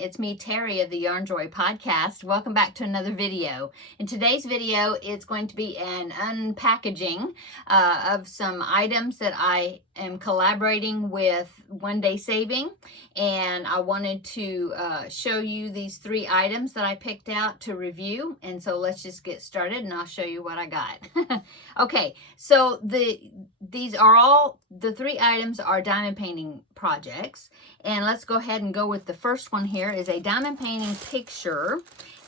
it's me, Terry of the Yarn Joy podcast. Welcome back to another video. In today's video, it's going to be an unpackaging of some items that I am collaborating with One Day Saving, and I wanted to show you these 3 items that I picked out to review. And so let's just get started and I'll show you what I got. Okay, so these are all, the 3 items are diamond painting projects, and let's go ahead and go with the first one. Here is a diamond painting picture,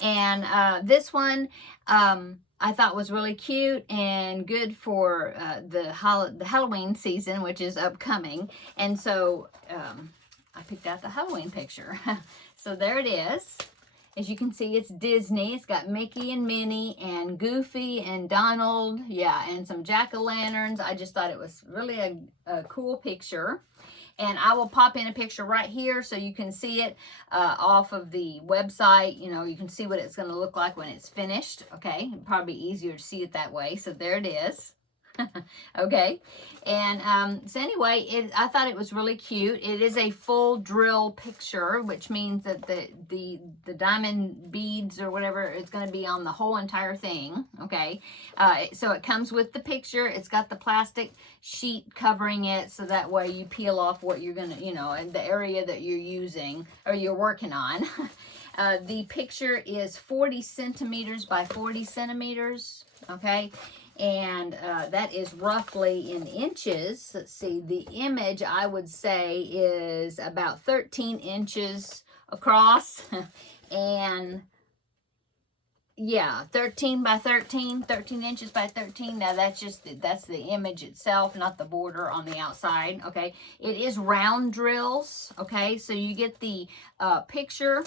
and this one I thought was really cute and good for the Halloween season, which is upcoming, and so I picked out the Halloween picture. So there it is. As you can see, it's Disney. It's got Mickey and Minnie and Goofy and Donald, yeah, and some jack-o'-lanterns. I just thought it was really a cool picture. And I will pop in a picture right here so you can see it off of the website. You know, you can see what it's going to look like when it's finished. Okay, it'd probably be easier to see it that way. So there it is. Okay, and so anyway, I thought it was really cute. It is a full drill picture, which means that the diamond beads or whatever is going to be on the whole entire thing. Okay, so it comes with the picture. It's got the plastic sheet covering it, so that way you peel off what you're gonna, you know, and the area that you're using or you're working on. The picture is 40 centimeters by 40 centimeters. Okay. And that is roughly in inches. Let's see, the image I would say is about 13 inches across. And yeah, 13 by 13, 13 inches by 13. Now that's the image itself, not the border on the outside. Okay, it is round drills. Okay, so you get the picture.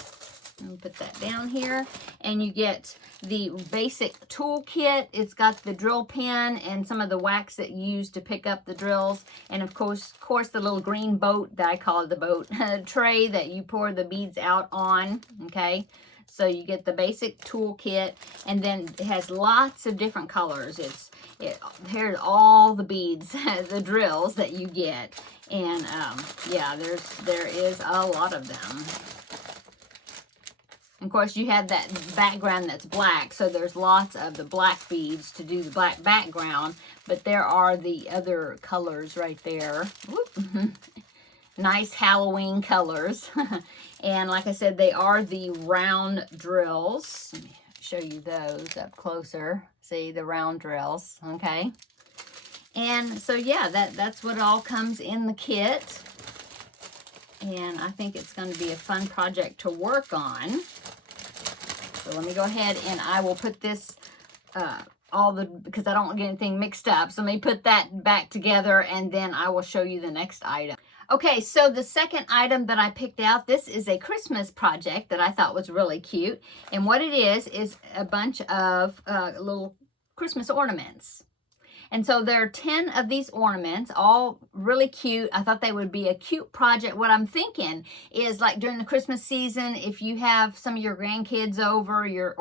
Let me put that down here, and you get the basic toolkit. It's got the drill pen and some of the wax that you use to pick up the drills, and of course the little green boat that I call it the boat tray that you pour the beads out on. Okay, so you get the basic toolkit, and then it has lots of different colors. Here's all the beads, the drills that you get, and yeah, there is a lot of them. Of course, you have that background that's black, so there's lots of the black beads to do the black background, but there are the other colors right there. Nice Halloween colors. And like I said, they are the round drills. Let me show you those up closer. See, the round drills, okay? And so, yeah, that's what all comes in the kit. And I think it's going to be a fun project to work on. So let me go ahead and I will put this, because I don't want to get anything mixed up. So let me put that back together, and then I will show you the next item. Okay, so the second item that I picked out, this is a Christmas project that I thought was really cute. And what it is a bunch of little Christmas ornaments. And so there are 10 of these ornaments, all really cute. I thought they would be a cute project. What I'm thinking is, like, during the Christmas season, if you have some of your grandkids over, your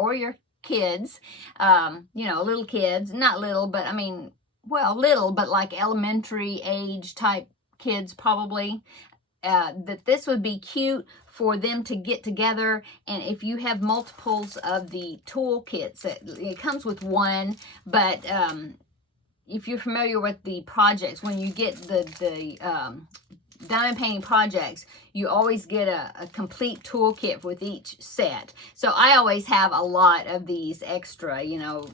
kids, you know, little kids, not little, but I mean, well, little, but like elementary age type kids probably, that this would be cute for them to get together. And if you have multiples of the toolkits, it comes with one, but if you're familiar with the projects, when you get the diamond painting projects, you always get a complete toolkit with each set. So I always have a lot of these extra, you know,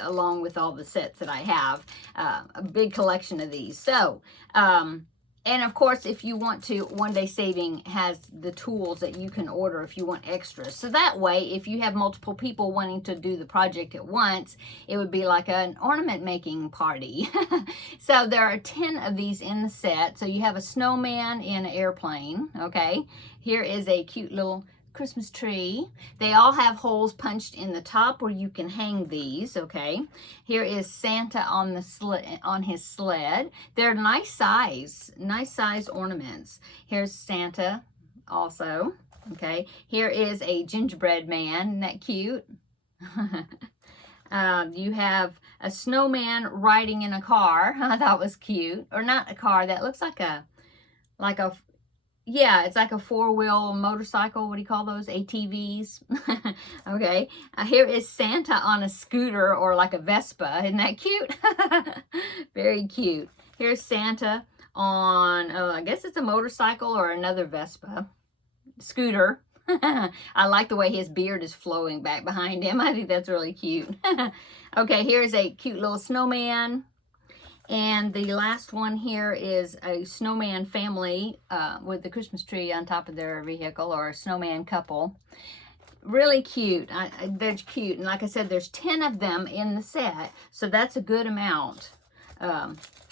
along with all the sets that I have, a big collection of these. So, and of course, if you want to, One Day Saving has the tools that you can order if you want extras. So that way, if you have multiple people wanting to do the project at once, it would be like an ornament making party. So there are 10 of these in the set. So you have a snowman in an airplane, okay? Here is a cute little Christmas tree. They all have holes punched in the top where you can hang these, okay? Here is Santa on his sled. They're nice size ornaments. Here's Santa also, okay? Here is a gingerbread man. Isn't that cute? You have a snowman riding in a car. I thought was cute. Or not a car, that looks like a yeah, it's like a four-wheel motorcycle. What do you call those? ATVs. Okay. Here is Santa on a scooter or like a Vespa. Isn't that cute? Very cute. Here's Santa on, oh, I guess it's a motorcycle or another Vespa. Scooter. I like the way his beard is flowing back behind him. I think that's really cute. Okay, here's a cute little snowman. And the last one here is a snowman family with the Christmas tree on top of their vehicle, or a snowman couple. Really cute. They're cute. And like I said, there's 10 of them in the set, so that's a good amount.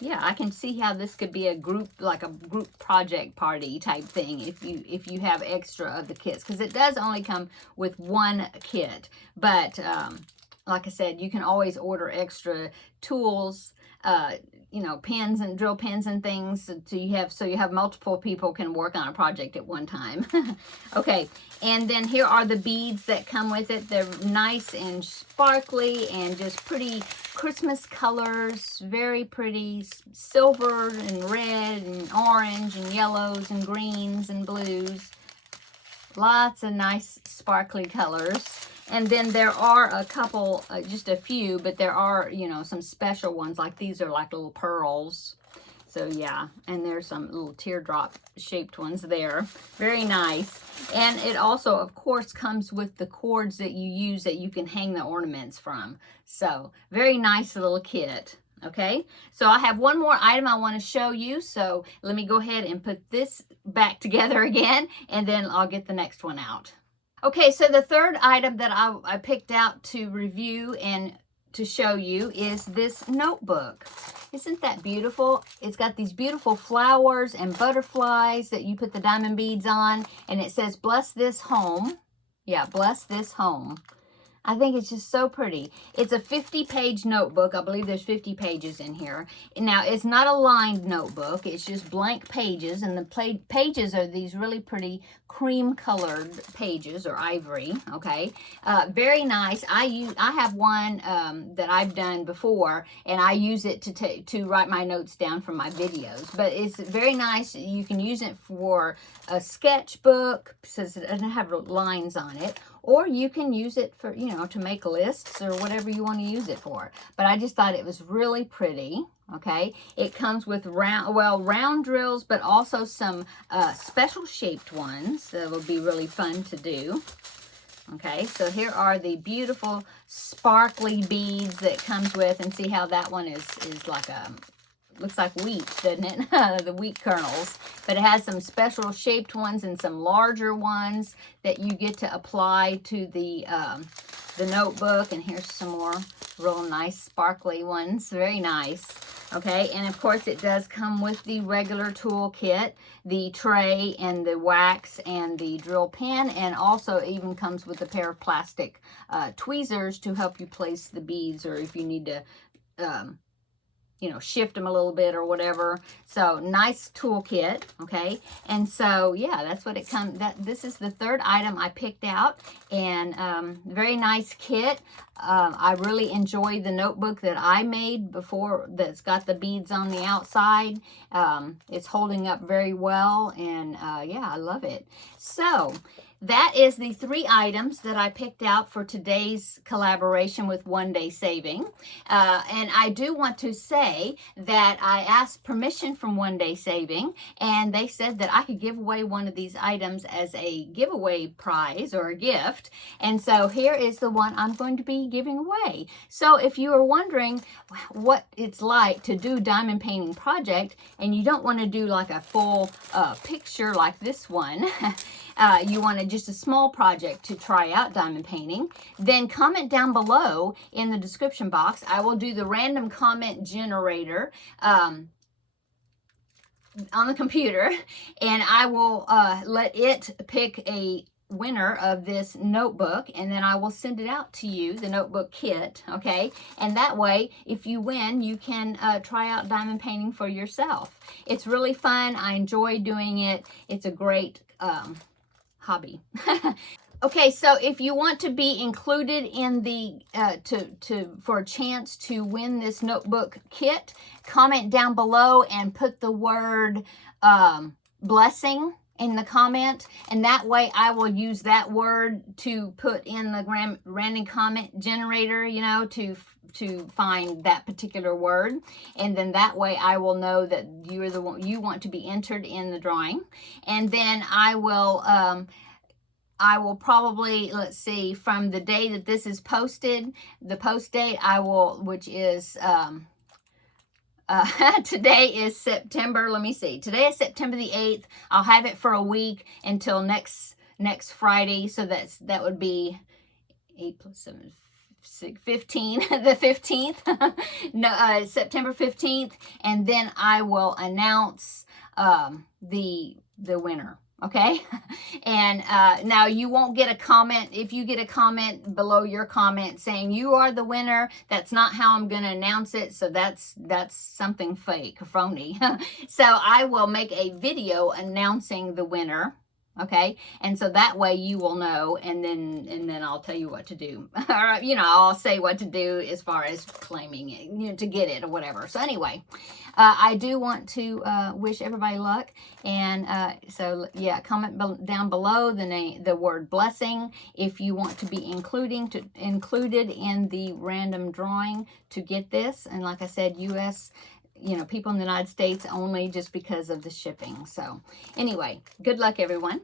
Yeah, I can see how this could be a group, like a group project party type thing if you have extra of the kits, because it does only come with one kit. But like I said, you can always order extra tools, you know, pens and drill pens and things, so you have multiple people can work on a project at one time. Okay, and then here are the beads that come with it. They're nice and sparkly and just pretty Christmas colors, very pretty, silver and red and orange and yellows and greens and blues. Lots of nice sparkly colors. And then there are a couple, just a few, but there are, you know, some special ones. Like these are like little pearls. So yeah, and there's some little teardrop shaped ones there. Very nice. And it also, of course, comes with the cords that you use that you can hang the ornaments from. So very nice little kit. Okay, so I have one more item I want to show you. So let me go ahead and put this back together again, and then I'll get the next one out. Okay, so the third item that I picked out to review and to show you is this notebook. Isn't that beautiful? It's got these beautiful flowers and butterflies that you put the diamond beads on, and it says, "Bless this home." Yeah, bless this home. I think it's just so pretty. It's a 50-page notebook. I believe there's 50 pages in here. Now, it's not a lined notebook. It's just blank pages, and the pages are these really pretty cream-colored pages, or ivory, okay? Very nice. I have one that I've done before, and I use it to write my notes down from my videos. But it's very nice. You can use it for a sketchbook, since it doesn't have lines on it. Or you can use it for, you know, to make lists or whatever you want to use it for. But I just thought it was really pretty, okay? It comes with round drills, but also some special shaped ones that will be really fun to do. Okay, so here are the beautiful sparkly beads that comes with, and see how that one is like a, looks like wheat, doesn't it? The wheat kernels. But it has some special shaped ones and some larger ones that you get to apply to the notebook. And here's some more real nice sparkly ones. Very nice. Okay, and of course it does come with the regular tool kit, the tray and the wax and the drill pen, and also even comes with a pair of plastic tweezers to help you place the beads, or if you need to you know, shift them a little bit or whatever. So nice toolkit, okay? And so yeah, that's what it comes. This is the third item I picked out, and very nice kit. I really enjoy the notebook that I made before, that's got the beads on the outside. It's holding up very well, and yeah, I love it. So that is the 3 items that I picked out for today's collaboration with One Day Saving. And I do want to say that I asked permission from One Day Saving, and they said that I could give away one of these items as a giveaway prize or a gift. And so here is the one I'm going to be giving away. So if you are wondering what it's like to do diamond painting project, and you don't want to do like a full picture like this one, you want just a small project to try out diamond painting, then comment down below in the description box. I will do the random comment generator on the computer, and I will let it pick a winner of this notebook, and then I will send it out to you, the notebook kit, okay? And that way, if you win, you can try out diamond painting for yourself. It's really fun. I enjoy doing it. It's a great hobby. Okay, so if you want to be included in the for a chance to win this notebook kit, comment down below and put the word blessing in the comment, and that way I will use that word to put in the random comment generator, you know, to find that particular word, and then that way I will know that you're the one, you want to be entered in the drawing. And then I will probably, let's see, from the day that this is posted, the post date, I will, which is today is September, let me see, today is September the 8th. I'll have it for a week until next Friday, so that would be 8 plus 7, 15, the 15th, no, September 15th, and then I will announce the winner. Okay, and now you won't get a comment. If you get a comment below your comment saying you are the winner, that's not how I'm going to announce it. So that's something fake, phony. So I will make a video announcing the winner. Okay, and so that way you will know, and then I'll tell you what to do. Or, you know, I'll say what to do as far as claiming it, you know, to get it or whatever. So anyway, I do want to wish everybody luck, and so yeah, comment down below the word blessing if you want to be included in the random drawing to get this. And like I said, U.S., you know, people in the United States only, just because of the shipping. So anyway, good luck, everyone.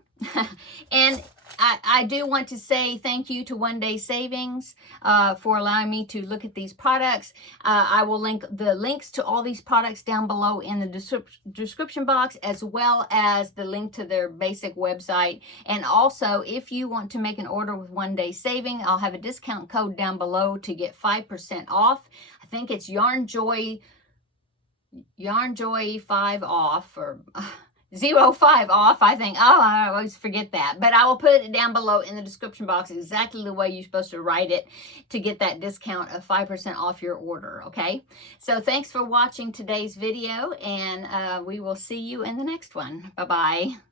And I do want to say thank you to One Day Savings for allowing me to look at these products. I will link the links to all these products down below in the description box, as well as the link to their basic website. And also, if you want to make an order with One Day Saving, I'll have a discount code down below to get 5% off. I think it's Yarnjoy 5 off, or 05 off, I think. Oh, I always forget that. But I will put it down below in the description box exactly the way you're supposed to write it to get that discount of 5% off your order, okay? So thanks for watching today's video, and we will see you in the next one. Bye-bye.